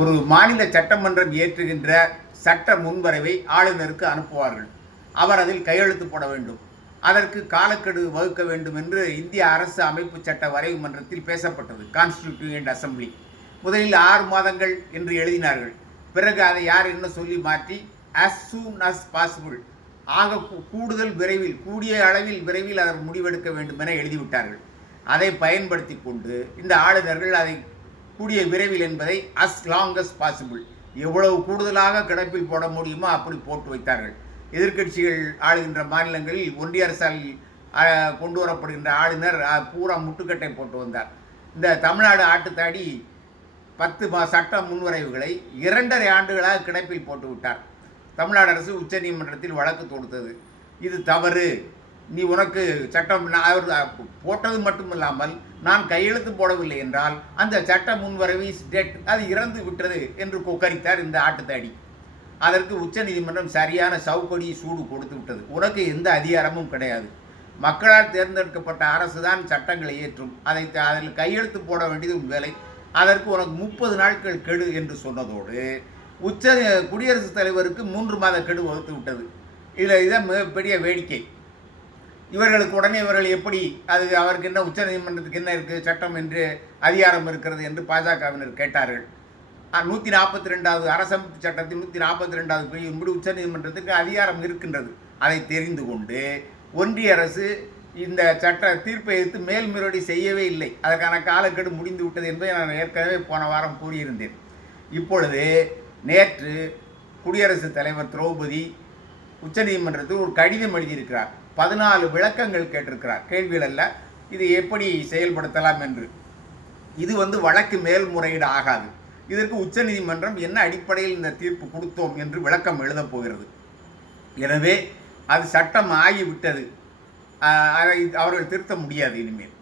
ஒரு மாநில சட்டமன்றம் இயற்றுகின்ற சட்ட முன்வரைவை ஆளுநருக்கு அனுப்புவார்கள். அவர் அதில் கையெழுத்து போட வேண்டும். அதற்கு காலக்கெடு வகுக்க வேண்டும் என்று இந்திய அரசு அமைப்பு சட்ட வரைவு மன்றத்தில் பேசப்பட்டது. கான்ஸ்டிடியூயன்ட் அசம்பிளி முதலில் 6 மாதங்கள் என்று எழுதினார்கள். பிறகு அதை யார் என்ன சொல்லி மாற்றி as soon as possible, ஆக கூடுதல் விரைவில், கூடிய அளவில் விரைவில் அவர் முடிவெடுக்க வேண்டும் என எழுதிவிட்டார்கள். அதை பயன்படுத்தி கொண்டு இந்த ஆளுநர்கள் அதை கூடிய விரைவில் என்பதை as long as possible, எவ்வளவு கூடுதலாக கிடப்பில் போட முடியுமோ அப்படி போட்டு வைத்தார்கள். எதிர்க்கட்சிகள் ஆளுகின்ற மாநிலங்களில் ஒன்றிய அரசால் கொண்டு வரப்படுகின்ற ஆளுநர் பூரா முட்டுக்கட்டை போட்டு வந்தார். இந்த தமிழ்நாடு ஆட்டுத்தாடி 10 சட்ட முன்வரைவுகளை 2.5 ஆண்டுகளாக கிடப்பில் போட்டு விட்டார். தமிழ்நாடு அரசு உச்ச நீதிமன்றத்தில் வழக்கு தொடுத்தது. இது தவறு, நீ உனக்கு சட்டம் அவர் போட்டது மட்டுமில்லாமல் நான் கையெழுத்து போடவில்லை என்றால் அந்த சட்ட முன்வரைவு டெட், அது இறந்து விட்டது என்று கொக்கரித்தார் இந்த ஆட்டுத்தாடி. அதற்கு உச்ச நீதிமன்றம் சரியான சவுக்கடியை சூடு கொடுத்து விட்டது. உனக்கு எந்த அதிகாரமும் கிடையாது. மக்களால் தேர்ந்தெடுக்கப்பட்ட அரசு தான் சட்டங்களை ஏற்றும். அதில் கையெழுத்து போட வேண்டியது உன் வேலை. அதற்கு உனக்கு 30 நாட்கள் கெடு என்று சொன்னதோடு குடியரசுத் தலைவருக்கு 3 மாத கெடு வகுத்து விட்டது. இதான் மிகப்பெரிய வேடிக்கை. இவர்களுக்கு உடனே இவர்கள் எப்படி அவருக்கு என்ன, உச்ச நீதிமன்றத்துக்கு என்ன இருக்குது, சட்டம் என்று அதிகாரம் இருக்கிறது என்று பாஜகவினர் கேட்டார்கள். 142வது அரசமைப்பு சட்டத்தின் 142வது பிரிவின்படி உச்ச நீதிமன்றத்துக்கு அதிகாரம் இருக்கின்றது. அதை தெரிந்து கொண்டு ஒன்றிய அரசு இந்த சட்ட தீர்ப்பை எதிர்த்து மேல்முறையீடு செய்யவே இல்லை. அதற்கான காலக்கெடு முடிந்து விட்டது என்பதை நான் ஏற்கனவே போன வாரம் கூறியிருந்தேன். இப்பொழுது நேற்று குடியரசுத் தலைவர் திரௌபதி உச்சநீதிமன்றத்தில் ஒரு கடிதம் எழுதியிருக்கிறார். 14 விளக்கங்கள் கேட்டிருக்கிறார். கேள்விகள் அல்ல, இது எப்படி செயல்படுத்தலாம் என்று. இது வழக்கு மேல்முறையீடு ஆகாது. இதற்கு உச்சநீதிமன்றம் என்ன அடிப்படையில் இந்த தீர்ப்பு கொடுத்தோம் என்று விளக்கம் எழுதப் போகிறது. எனவே அது சட்டம் ஆகிவிட்டது. அதை அவர்கள் திருத்த முடியாது இனிமேல்.